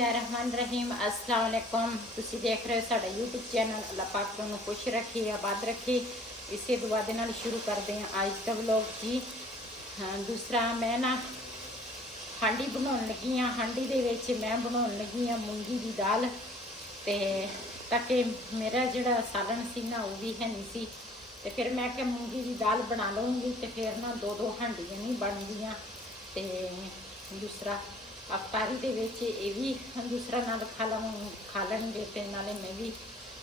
बिस्मिल्लाहिर्रहमानिर्रहीम अस्सलाम वालेकुम। तुसी देख रहे हो साडा यूट्यूब चैनल। अल्लाह पाक तुहानू खुश रखे आबाद रखे। इसे दुआ दे नाल शुरू करते हैं आज का व्लॉग जी। दूसरा मैं ना हांडी बनाने लगी हाँ। हांडी दे विच मैं बनाने लगी हाँ मूंगी की दाल। ते ताकि मेरा जिहड़ा सालन सी ना वो भी है नहीं सी, ते फिर मैं क्या मूंगी की दाल बना लूँगी तो फिर ना दो दो हांडियाँ नहीं बनदियाँ। ते दूसरा अफतारी दे विच ये भी दूसरा नाल खा लेंगे, तो नाले मैं भी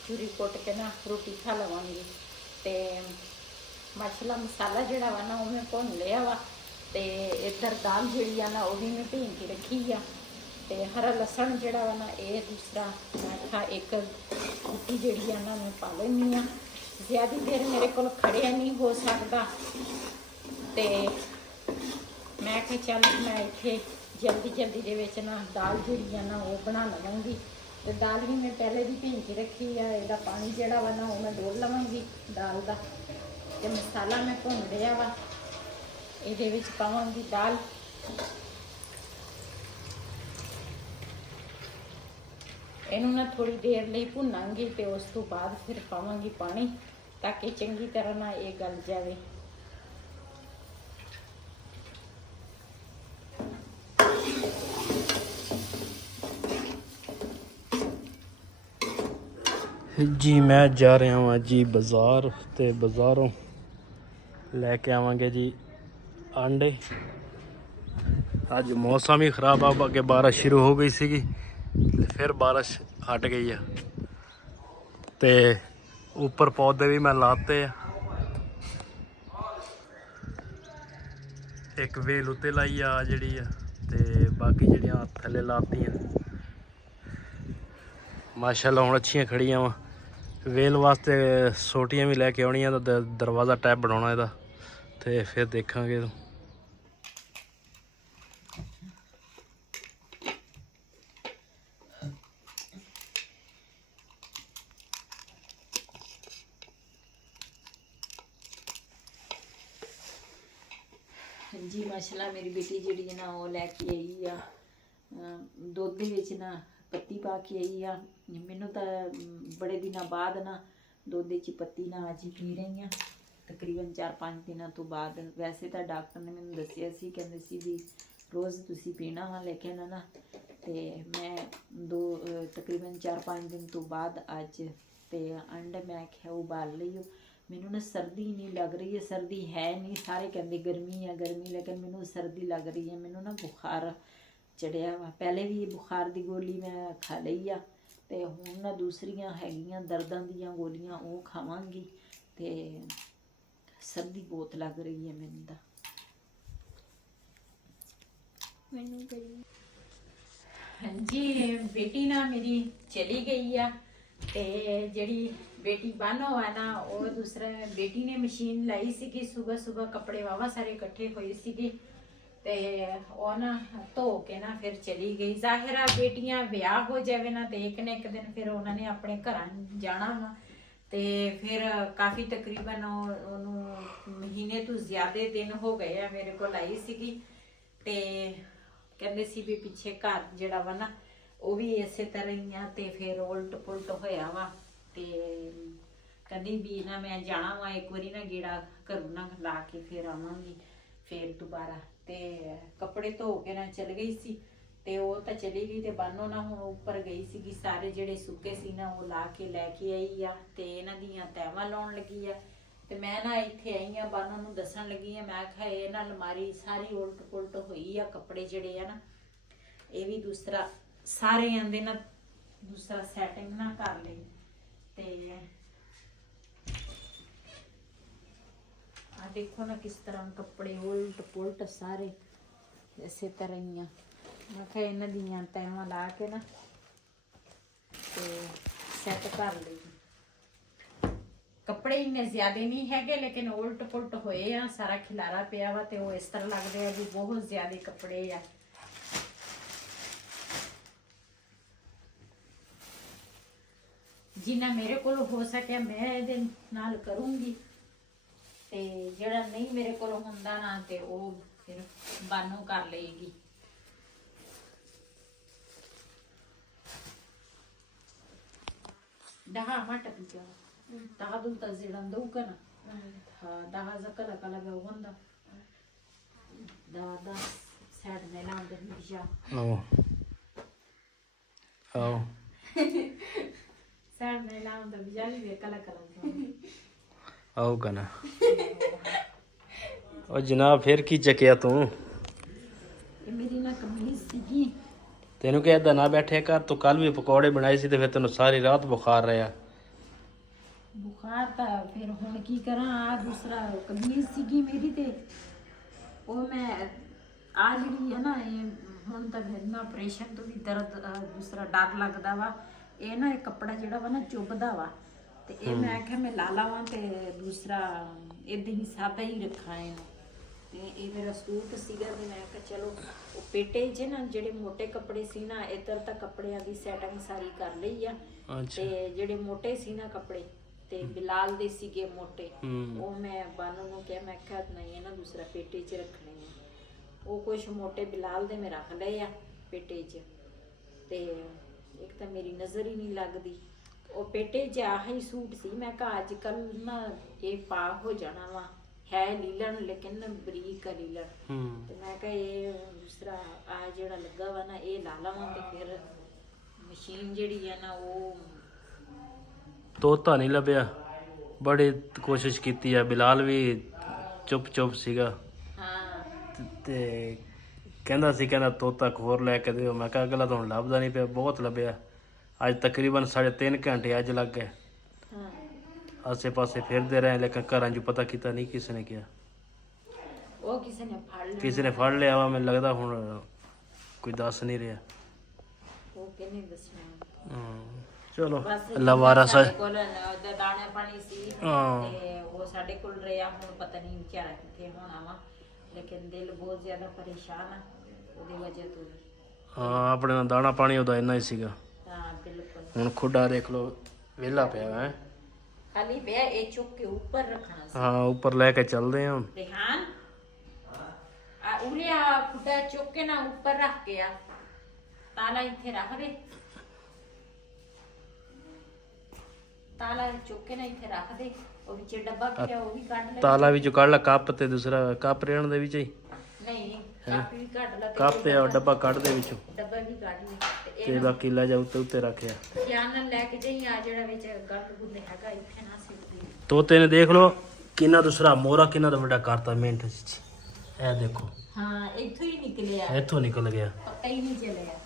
चूरी कुट के ना रोटी खा लवांगी। तो मसाला मसाला जोड़ा वा ना वो मैं भुन लिया वा। तो इधर दाल जी ना वो भी मैं भीन के रखी आ। तो हरा लसन जोड़ा वा ना ये दूसरा मैं था एक गुट्टी जी ना मैं पा लेनी हाँ। ज़्यादा देर मेरे को खड़िया नहीं हो सकता, तो मैं कि चल मैं इत्थे जल्दी जल्दी दे विच ना दाल जी ना वो बना लवांगी। तो दाल भी मैं पहले भी भीन के रखी है। इसका पानी जोड़ा वा ना वो मैं डोल लवांगी दाल का। तो मसाला मैं भुन लिया वा, ये पावांगी दाल। इनू ना थोड़ी देर लिए भुनांगी, तो उस तो बाद फिर पावांगी पानी ताकि चंगी तरह ना ये गल जाए। जी मैं जा रहा हूँ जी बाज़ार, तो बाज़ारों लैके आवांगे जी अंडे। अज मौसम ही ख़राब आ, अगे बारिश शुरू हो गई सी, फिर बारिश हट गई है। तो ऊपर पौधे भी मैं लाते हैं, एक वेल उत्ते लाई आ जी, तो बाकी जड़ियाँ थले लाती माशाल्लाह हुण अच्छियां खड़ियां वा। वेल वास्ते सोटियां भी लैके आउणियां, तो दरवाज़ा टैप बनाना इहदा, तो फिर देखांगे। जी माशाल्लाह मेरी बेटी जी है ना वो लैके आई आ दुध दे ना पत्ती पा के आई आ। मैनू तो बड़े दिनों बाद ना दुध च पत्ती ना अज पी रही हाँ, तकरीबन 4-5 दिनों तो बाद। वैसे तो डॉक्टर ने मैंने दसिया सी, कहंदे सी भी रोज़ तुसी पीना वा, लेकिन ना तो मैं तकरीबन 4-5 दिन तो बाद अज तो अंड मैं क्या उबाल ली। मैनू ना सर्दी नहीं लग रही है, सर्दी है नहीं। सारे कहते गर्मी है गर्मी, लेकिन मैनू सर्दी लग रही है। मैनू ना बुखार चढ़िया वा। पहले भी बुखार की गोली मैं खा ली आ, तो हुण ना दूसरियां हैगियां दर्दां दियां गोलियां वो खावांगी। तो सर्दी बहुत लग रही है मैनू तो। जी बेटी ना मेरी चली गई आ, ते जड़ी बेटी बानो है ना वो दूसरा बेटी ने मशीन लाई सी कि सुबह सुबह कपड़े वावा सारे इकट्ठे हुए सी, ते वो ना धो के ना फिर चली गई। जाहिर है बेटियां ब्याह हो जावे ना तो एक न एक दिन फिर उन्होंने अपने घर जाना वा। तो फिर काफ़ी तकरीबन महीने तो ज़्यादा दिन हो गए हैं मेरे को आई सी। तो कहते सी भी पिछे घर जड़ा वा ना वो भी इस तरह ही आ, तो फिर उल्ट पुलट होया वा। तो कहती भी ना मैं जाना वा एक बारी ना गेड़ा घरों ना ला के फिर आवांगी फिर दोबारा। तो कपड़े धो के ना चल गई सी, ते वो तो चली गई। तो बानो ना हुण उपर गई सी, सारे जेडे सुके सी ना वो ला के लैके आई आ, ते इन्हां दियां तैवां लाउण लगी आ। तो मैं ना इत्थे आई हाँ बानो नूं दसन लगी हाँ, मैं कहा ये ना अलमारी सारी उल्ट पुलट हुई आ, कपड़े जेडे आ ना ये भी दूसरा सारे आंदे ना दूसरा सैटिंग ना कर लई। ते आ देखो ना किस तरह कपड़े उल्ट पुलट सारे इसे तरह ही आ। मैं कहा इन्हां दियां तैवां ला के ना तो सैट कर ली। कपड़े इन्ने ज्यादा नहीं है, लेकिन उल्ट पुलट होए आ, सारा खिलारा पिया वा। तो वो इस तरह लगता है भी बहुत ज्यादा कपड़े आ। जिन्ना मेरे को हो सके मैं ये नाल करूँगी, ते जेड़ा नहीं मेरे को हुंदा ना ते वो फिर बानू कर लेगी। Daha mata picha. Daha dulta zidan dukana. Daha zakala kala be wanda. Daha sad ne lan de bija. ਆਹੋ ਆਹੋ Sad ne lan de bija li be kala kala. ਆਹੋ ਕਨਾ ਉਹ ਜਨਾਬ ਫਿਰ ਕੀ ਚੱਕਿਆ ਤੂੰ ਇਹ ਮੇਰੀ ਨਾ ਕਮੀਜ਼ ਸੀਗੀ ਤੈਨੂੰ ਕਿਹਾ ਏਦਾਂ ਨਾ ਬੈਠਿਆ ਕਰ ਤੂੰ ਕੱਲ ਵੀ ਪਕੌੜੇ ਬਣਾਏ ਸੀ ਤੇ ਫਿਰ ਤੈਨੂੰ ਸਾਰੀ ਰਾਤ ਬੁਖਾਰ ਰਿਹਾ ਬੁਖਾਰ ਤਾਂ ਫਿਰ ਹੁਣ ਕੀ ਕਰਾਂ ਆ ਦੂਸਰਾ ਕਮੀਜ਼ ਸੀਗੀ ਮੇਰੀ ਤੇ ਉਹ ਮੈਂ ਆ ਜਿਹੜੀ ਹੈ ਨਾ ਇਹ ਹੁਣ ਤਾਂ ਫਿਰ ਨਾ ਆਪਰੇਸ਼ਨ ਤੋਂ ਵੀ ਦਰਦ ਦੂਸਰਾ ਡਰ ਲੱਗਦਾ ਵਾ ਇਹ ਨਾ ਇਹ ਕੱਪੜਾ ਜਿਹੜਾ ਵਾ ਨਾ ਚੁੱਭਦਾ ਵਾ ਤੇ ਇਹ ਮੈਂ ਕਿਹਾ ਮੈਂ ਲਾ ਲਾਵਾਂ ਤੇ ਦੂਸਰਾ ਇਦਾਂ ਹੀ ਸਾਦਾ ਹੀ ਰੱਖਾਂ ਇਹਨੂੰ ਤੇ ਇਹ ਮੇਰਾ ਸੂਟ ਸੀਗਾ ਤੇ ਮੈਂ ਕਿਹਾ ਚਲੋ ਉਹ ਪੇਟੇ 'ਚ ਨਾ ਜਿਹੜੇ ਮੋٹے ਕੱਪੜੇ ਸੀ ਨਾ ਇੱਧਰ ਤਾਂ ਕੱਪੜਿਆਂ ਦੀ ਸੈਟਿੰਗ ਸਾਰੀ ਕਰ ਲਈ ਆ ਤੇ ਜਿਹੜੇ ਮੋٹے ਸੀ ਨਾ ਕੱਪੜੇ ਤੇ ਬਿਲਾਲ ਦੇ ਸੀਗੇ ਮੋٹے ਉਹ ਮੈਂ ਬਾਨੂ ਨੂੰ ਕਿਹਾ ਮੈਂ ਕਿਹਾ ਨਹੀਂ ਇਹ ਨਾ ਦੂਸਰਾ ਪੇਟੇ 'ਚ ਰੱਖਣੇ ਆ ਉਹ ਕੁਝ ਮੋٹے ਬਿਲਾਲ ਦੇ ਮੈਂ ਰੱਖ ਲਏ ਆ ਪੇਟੇ 'ਚ ਤੇ ਇੱਕ ਤਾਂ ਮੇਰੀ ਨਜ਼ਰ ਹੀ ਨਹੀਂ ਲੱਗਦੀ ਉਹ ਪੇਟੇ 'ਚ ਆਹੀ ਸੂਟ ਸੀ ਮੈਂ ਕਿਹਾ ਅੱਜ ਕੱਲ ਨਾ ਇਹ ਪਾ ਹੋ ਜਾਣਾ ਵਾ ਹੈ ਲੀਲਣ ਲੇਕਿਨ ਬਰੀਕ ਆ ਲੀਲਣ ਤੇ ਮੈਂ ਕਿਹਾ ਇਹ ਦੂਸਰਾ ਆ ਜਿਹੜਾ ਲੱਗਾ ਵਾ ਨਾ ਇਹ ਲਾ ਲਵਾਂ ਤੇ ਫਿਰ ਮਸ਼ੀਨ ਜਿਹੜੀ ਆ ਨਾ ਉਹ ਤੋਤਾ ਨਹੀਂ ਲੱਭਿਆ ਬੜੀ ਕੋਸ਼ਿਸ਼ ਕੀਤੀ ਆ ਬਿਲਾਲ ਵੀ ਚੁੱਪ ਸੀਗਾ ਹਾਂ ਤੇ ਕਹਿੰਦਾ ਸੀ ਕਹਿੰਦਾ ਤੋਤਾ ਖੋਰ ਲੈ ਕੇ ਦਿਓ ਮੈਂ ਕਿਹਾ ਅਗਲਾ ਤਾਂ ਹੁਣ ਲੱਭਦਾ ਨਹੀਂ ਪਿਆ ਬਹੁਤ ਲੱਭਿਆ ਅੱਜ ਤਕਰੀਬਨ 3.5 ਘੰਟੇ ਅੱਜ ਲੱਗ ਗਏ ਹਾਂ ਆਸੇ ਪਾਸੇ ਫਿਰਦੇ ਰਹੇ ਲੇਕਿਨ ਘਰਾਂ 'ਚ ਪਤਾ ਕੀਤਾ ਨਹੀਂ ਕਿਸੇ ਨੇ ਕਿਹਾ ਉਹ ਕਿਸੇ ਨੇ ਫੜ ਲਿਆ ਕਿਸੇ ਨੇ ਫੜ ਲਿਆ ਵਾ ਮੈਨੂੰ ਲੱਗਦਾ ਹੁਣ ਕੋਈ ਦੱਸ ਨਹੀਂ ਰਿਹਾ ਉਹ ਕਿਹਨੇ ਦੱਸਣਾ ਚਲੋ ਬਸ ਲਵਾਰਾ ਸਾਡੇ ਕੋਲ ਉਹਦਾ ਦਾਣਾ ਪਾਣੀ ਸੀ ਹਾਂ ਤੇ ਉਹ ਸਾਡੇ ਕੋਲ ਰਿਹਾ ਹੁਣ ਪਤਾ ਨਹੀਂ ਵਿਚਾਰਾ ਕਿੱਥੇ ਹੋਣਾ ਵਾ ਲੇਕਿਨ ਦਿਲ ਬਹੁਤ ਜ਼ਿਆਦਾ ਪਰੇਸ਼ਾਨ ਆ ਉਹਦੀ ਵਜ੍ਹਾ ਤੋਂ ਹਾਂ ਆਪਣੇ ਨਾਲ ਦਾਣਾ ਪਾਣੀ ਉਹਦਾ ਇੰਨਾ ਹੀ ਸੀਗਾ ਹਾਂ ਬਿਲਕੁਲ ਹੁਣ ਖੁੱਡਾ ਦੇਖ ਲਓ ਵਿਹਲਾ ਪਿਆ ਹੈ ਖਾਲੀ ਪਿਆ ਇਹ ਚੁੱਕ ਕੇ ਉੱਪਰ ਰੱਖਣਾ ਸੀ ਹਾਂ ਉੱਪਰ ਲੈ ਕੇ ਚੱਲਦੇ ਹਾਂ ਰਿਹਾਨ ਆ ਉਲਿਆ ਖੁੱਡਾ ਚੁੱਕ ਕੇ ਨਾ ਉੱਪਰ ਰੱਖ ਕੇ ਆ ਤਾਲਾ ਇੱਥੇ ਰੱਖ ਦੇ ਤਾਲਾ ਚੁੱਕ ਕੇ ਨਾ ਇੱਥੇ ਰੱਖ ਦੇ ਉਹ ਵਿੱਚ ਡੱਬਾ ਪਿਆ ਉਹ ਵੀ ਕੱਢ ਲੈ ਤਾਲਾ ਵਿੱਚੋਂ ਕੱਢ ਲਾ ਕੱਪ ਤੇ ਦੂਸਰਾ ਕੱਪ ਰਹਿਣ ਦੇ ਵਿੱਚ ਹੀ ਨਹੀਂ ਕੱਪ ਵੀ ਕੱਢ ਲੈ ਕੱਪ ਤੇ ਉਹ ਡੱਬਾ ਕੱਢ ਦੇ ਵਿੱਚੋਂ ਡੱਬਾ ਵੀ ਕੱਢ ਲੈ ਤੇ ਤੇ ਬਾਕੀ ਲੈ ਜਾ ਉੱਤੇ ਰੱਖਿਆ ਧਿਆਨ ਨਾਲ ਲੈ ਕੇ ਜਾਈ ਆ ਜਿਹੜਾ ਵਿੱਚ ਗੰਦ ਗੁੰਦ ਹੈਗਾ ਇੱਥੇ ਨਾ ਸਿੱਟਦੀ ਤੋਤੇ ਨੇ ਦੇਖ ਲਓ ਕਿੰਨਾ ਦੂਸਰਾ ਮੋਰਾ ਕਿੰਨਾ ਦਾ ਵੱਡਾ ਕਰਤਾ ਮਿੰਟ ਚ ਇਹ ਦੇਖੋ ਹਾਂ ਇੱਥੋਂ ਹੀ ਨਿਕਲਿਆ ਇੱਥੋਂ ਨਿਕਲ ਗਿਆ ਪਤਾ ਹੀ ਨਹੀਂ ਚੱਲਿਆ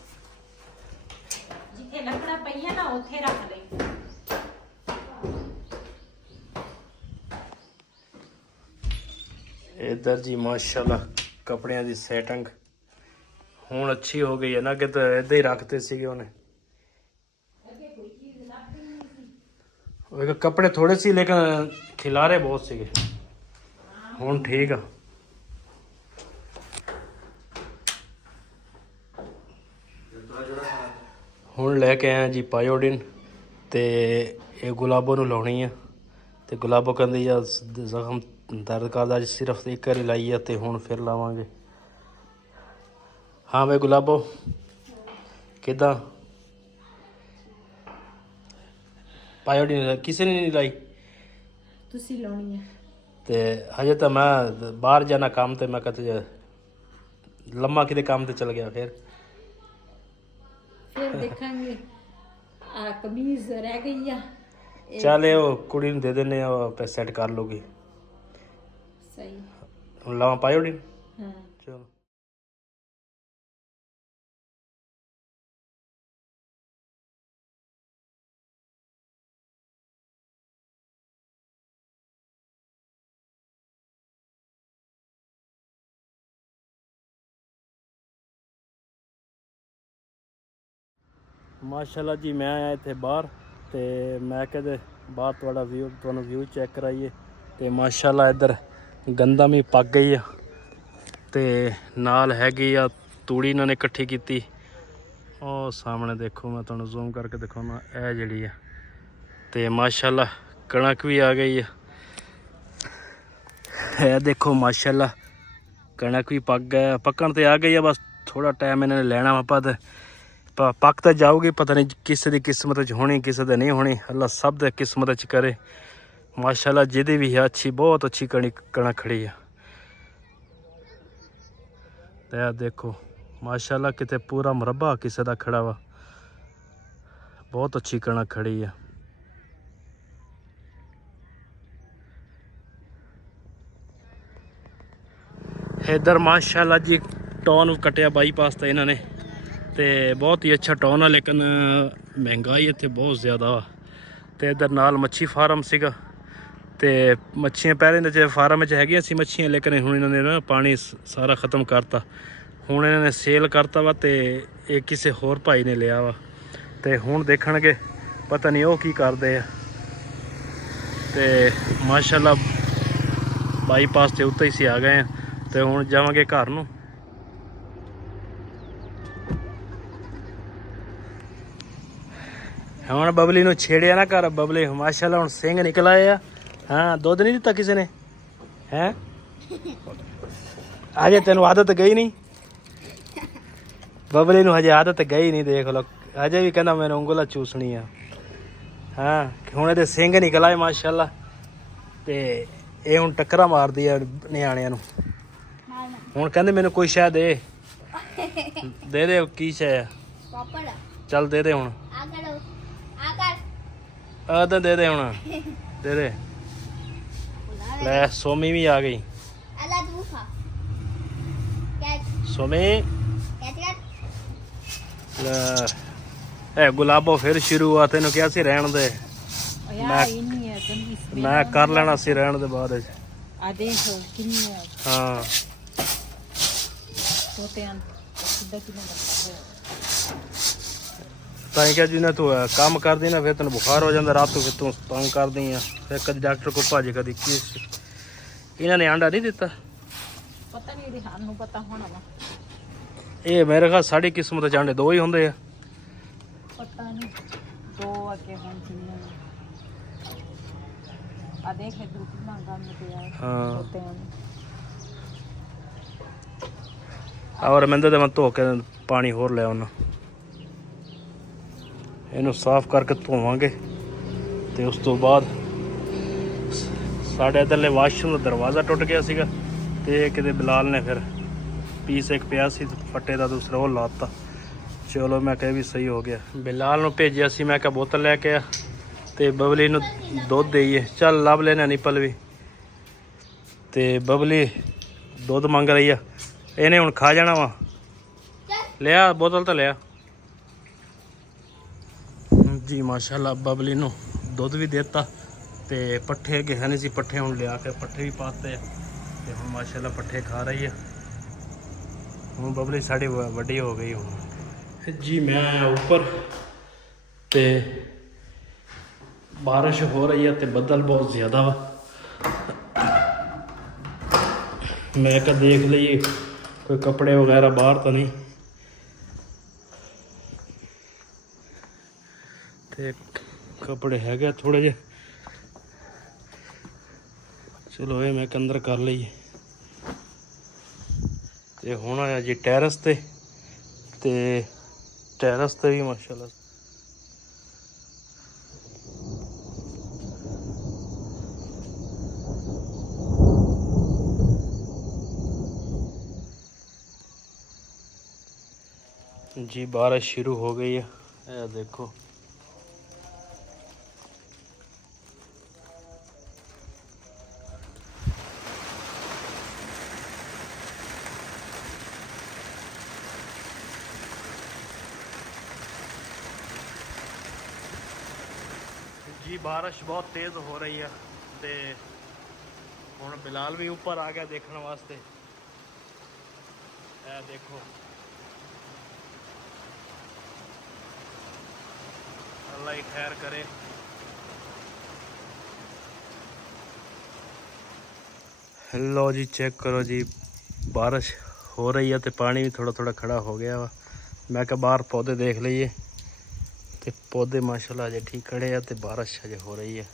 ਜਿੱਥੇ ਲੱਕੜਾ ਪਈਆ ਨਾ ਉੱਥੇ ਰੱਖ ਲਈ इधर जी माशाल्लाह कपड़ियां दी सेटिंग ਹੁਣ अच्छी हो गई है ना कि तो इधर ही रखते ਸੀਗੇ ਉਹਨੇ ਉਹ ਕੱਪੜੇ ਥੋੜੇ ਸੀ ਲੇਕਿਨ ਖਿਲਾਰੇ ਬਹੁਤ ਸੀਗੇ ਹੁਣ ਠੀਕ ਆ ਹੁਣ ਲੈ ਕੇ ਆਇਆ ਜੀ ਪਾਇਓਡਿਨ ਤੇ ਇਹ ਗੁਲਾਬੋ ਨੂੰ ਲਾਉਣੀ ਆ ਤੇ ਗੁਲਾਬੋ ਕਹਿੰਦੀ ਆ ਜ਼ਖਮ ਦਰਦ ਕਰਦਾ ਜੀ ਸਿਰਫ ਇੱਕ ਵਾਰੀ ਲਾਈ ਆ ਤੇ ਹੁਣ ਫਿਰ ਲਾਵਾਂਗੇ ਹਾਂ ਬਈ ਗੁਲਾਬੋ ਕਿੱਦਾਂ ਪਾਇਓਡੀਨ ਕਿਸੇ ਨੇ ਨਹੀਂ ਲਾਈ ਤੁਸੀਂ ਲਾਉਣੀ ਹੈ ਤੇ ਹਜੇ ਤਾਂ ਮੈਂ ਬਾਹਰ ਜਾਣਾ ਕੰਮ ਤੇ ਮੈਂ ਕਿਹਾ ਲੰਮਾ ਕਿਤੇ ਕੰਮ ਤੇ ਚਲ ਗਿਆ ਫਿਰ ਦੇਖਾਂਗੇ ਆ ਕਮੀਜ਼ ਰਹਿ ਗਈ ਆ ਚੱਲ ਉਹ ਕੁੜੀ ਨੂੰ ਦੇ ਦਿੰਨੇ ਆ ਉਹ ਸੈੱਟ ਕਰ ਲੂਗੀ ਸਹੀ ਹੁਣ ਲਾਵਾਂ ਪਾਇਓਡੀਨ ਹਾਂ ਚਲੋ ਮਾਸ਼ਾਅੱਲਾ ਜੀ ਮੈਂ ਆਇਆ ਇੱਥੇ ਬਾਹਰ ਤੇ ਮੈਂ ਕਹਿੰਦੇ ਬਾਹਰ ਤੁਹਾਨੂੰ ਵਿਊ ਚੈੱਕ ਕਰਾਈਏ ਤੇ ਮਾਸ਼ਾਅੱਲਾ ਇੱਧਰ ਗੰਦਾ ਵੀ ਪੱਕ ਗਈ ਆ ਤੇ ਨਾਲ ਹੈਗੀ ਆ ਤੂੜੀ ਇਹਨਾਂ ਨੇ ਇਕੱਠੀ ਕੀਤੀ ਉਹ ਸਾਹਮਣੇ ਦੇਖੋ ਮੈਂ ਤੁਹਾਨੂੰ ਜ਼ੂਮ ਕਰਕੇ ਦਿਖਾਉਣਾ ਇਹ ਜਿਹੜੀ ਆ ਤੇ ਮਾਸ਼ਾਅੱਲਾ ਕਣਕ ਵੀ ਆ ਗਈ ਆ ਇਹ ਦੇਖੋ ਮਾਸ਼ਾਅੱਲਾ ਕਣਕ ਵੀ ਪੱਕਣ ਤੇ ਆ ਗਈ ਆ ਬਸ ਥੋੜਾ ਟਾਈਮ ਇਹਨਾਂ ਨੇ ਲੈਣਾ ਵਾ ਪਰ ਪੱਕ ਤਾਂ ਜਾਊਗੀ, ਪਤਾ ਨਹੀਂ ਕਿਸੇ ਦੀ ਕਿਸਮਤ 'ਚ ਹੋਣੀ, ਕਿਸੇ ਦੇ ਨਹੀਂ ਹੋਣੀ। ਅੱਲਾ ਸਭ ਦੇ ਕਿਸਮਤ 'ਚ ਕਰੇ। ਮਾਸ਼ਾਅੱਲਾ ਜਿਹਦੀ ਵੀ ਹੈ ਅੱਛੀ, ਬਹੁਤ ਅੱਛੀ ਕਣਕ ਖੜੀ ਆ। ਤੇ ਆ ਦੇਖੋ ਮਾਸ਼ਾਅੱਲਾ ਕਿਤੇ ਪੂਰਾ ਮੁਰੱਬਾ ਕਿਸੇ ਦਾ ਖੜਾ ਵਾ। ਬਹੁਤ ਅੱਛੀ ਕਣਕ ਖੜੀ ਆ। इधर माशाल्लाह जी टाउन कटिया बाईपास तो इन्होंने तो बहुत ही अच्छा टाउन है, लेकिन महंगाई इतने बहुत ज़्यादा वा। तो इधर नाल मच्छी फार्म सीगा तो मच्छियाँ पहले फार्म हैगियां सी मच्छियाँ, लेकिन हुण इन्होंने ना पानी सारा ख़त्म करता। हुण इन्होंने सेल करता वा तो ये किसी होर भाई ने लिया वा। तो हुण देखणगे पता नहीं वो की करदे आ। ते माशाल्लाह बाईपास के उत्ते ही सी आ गए हैं। तो हुण जावांगे घर नूं। हुण बबली नूं छेड़िया ना कर। बबली माशाल्लाह हुण सिंह निकल आए आ। हाँ दुध नहीं दिता किसी ने हैं? अजे तेनों आदत गई नहीं? बबली नूं हजे आदत गई नहीं, देख लो अजे भी कहना मैंने उंगला चूसनी आ। हाँ हुण इहदे सिंह निकल आए माशाल्लाह। ते ये हुण टक्करा मारदी आ नियाणिਆਂ ਨੂੰ। ਹੁਣ ਕਹਿੰਦੇ ਮੈਨੂੰ ਕੋਈ ਸ਼ੈ ਦੇ ਦੇ ਕੀ ਸ਼ੈ ਆ? ਪਾਪੜ ਚੱਲ ਦੇ ਦੇ ਹੁਣ। ਆ ਕਰ ਆ ਕਰ ਆ ਤਾਂ ਦੇ ਦੇ ਹੁਣ ਦੇ ਦੇ। ਲੈ ਸੋਮੀ ਵੀ ਆ ਗਈ। ਅਲਾ ਤੂੰ ਖਾ ਸੋਮੀ। ਲੈ ਇਹ ਗੁਲਾਬੋ ਫਿਰ ਸ਼ੁਰੂ ਆ। ਤੈਨੂੰ ਕਿਹਾ ਸੀ ਰਹਿਣ ਦੇ, ਮੈਂ ਕਰ ਲੈਣਾ ਸੀ ਰਹਿਣ ਦੇ ਬਾਅਦ ਵਿੱਚ। ਆ ਦੇਖ ਕਿੰਨੀ ਆ। ਹਾਂ ਤਾਂ ਹੀ ਕਿਹਾ ਜਿੰਨਾ ਤੂੰ ਕੰਮ ਕਰਦੀ ਨਾ ਫਿਰ ਤੈਨੂੰ ਬੁਖਾਰ ਹੋ ਜਾਂਦਾ, ਰਾਤ ਨੂੰ ਫਿਰ ਤੂੰ ਤੰਗ ਕਰਦੀ ਆ। ਫਿਰ ਕਦੀ ਡਾਕਟਰ ਕੋਲ ਭੱਜ, ਕਦੀ ਕੀ। ਇਹਨਾਂ ਨੇ ਆਂਡਾ ਨਹੀਂ ਦਿੱਤਾ, ਪਤਾ ਨਹੀਂ ਇਹਦੇ ਸਾਨੂੰ ਪਤਾ ਹੋਣਾ ਵਾ। ਇਹ ਮੇਰੇ ਖਿਆਲ ਸਾਡੀ ਕਿਸਮਤ ਚ ਆਂਡੇ ਦੋ ਹੀ ਹੁੰਦੇ ਆ। ਪਤਾ ਨਹੀਂ ਦੋ ਅੱਗੇ ਹੁਣ ਕਿੰਨੇ ਆ। ਦੇਖ ਇਧਰ ਕਿੰਨਾ ਗੰਦ ਪਿਆ। ਹਾਂ और मैं तो मैं धो के पानी होर लिया उन्हें, इनू साफ करके धोवांगे। तो उस तो बाद साढ़े इधरले वाशरूम का दरवाज़ा टुट गया सीगा ते किते बिलाल ने फिर पीस एक पिया सी फट्टे का, दूसरा वो लाता। चलो मैं कह भी सही हो गया। बिलाल नूं भेजिया सी, मैं क्या बोतल लैके आ ते बबली नूं दुध देईए। चल लभ लेना निपल भी। ते बबली दुध मंग रही है, ਇਹਨੇ ਹੁਣ ਖਾ ਜਾਣਾ ਵਾ। ਲਿਆ ਬੋਤਲ ਤਾਂ ਲਿਆ ਜੀ। ਮਾਸ਼ਾਅੱਲਾ ਬਬਲੀ ਨੂੰ ਦੁੱਧ ਵੀ ਦਿੱਤਾ ਤੇ ਪੱਠੇ ਅੱਗੇ ਹੈ ਨਹੀਂ ਸੀ, ਪੱਠੇ ਹੁਣ ਲਿਆ ਕੇ ਪੱਠੇ ਵੀ ਪਾਤੇ ਤੇ ਹੁਣ ਮਾਸ਼ਾਅੱਲਾ ਪੱਠੇ ਖਾ ਰਹੀ ਹੈ। ਹੁਣ ਬਬਲੀ ਸਾਡੀ ਵੱਡੀ ਹੋ ਗਈ ਹੁਣ ਜੀ। ਮੈਂ ਉੱਪਰ ਤੇ ਬਾਰਿਸ਼ ਹੋ ਰਹੀ ਹੈ ਤੇ ਬੱਦਲ ਬਹੁਤ ਜ਼ਿਆਦਾ ਵਾ। मैं क्या देख लीए कोई कपड़े वगैरह बाहर तो नहीं। ते कपड़े है थोड़े जे, चलो ये मैं अंदर कर लीए। ते हुण आया जी टैरस ते टैरस ते भी माशाल्लाह जी बारिश शुरू हो गई है। यह देखो जी बारिश बहुत तेज़ हो रही है। ते हुण बिलाल भी ऊपर आ गया देखने वास्ते। यह देखो अल्लाह ही खैर करे। लो जी चेक करो जी, बारिश हो रही है तो पानी भी थोड़ा थोड़ा खड़ा हो गया वा। मैं क्या बाहर पौधे देख लीए तो पौधे माशाल्लाह अजे ठीक खड़े हैं तो बारिश अजे हो रही है।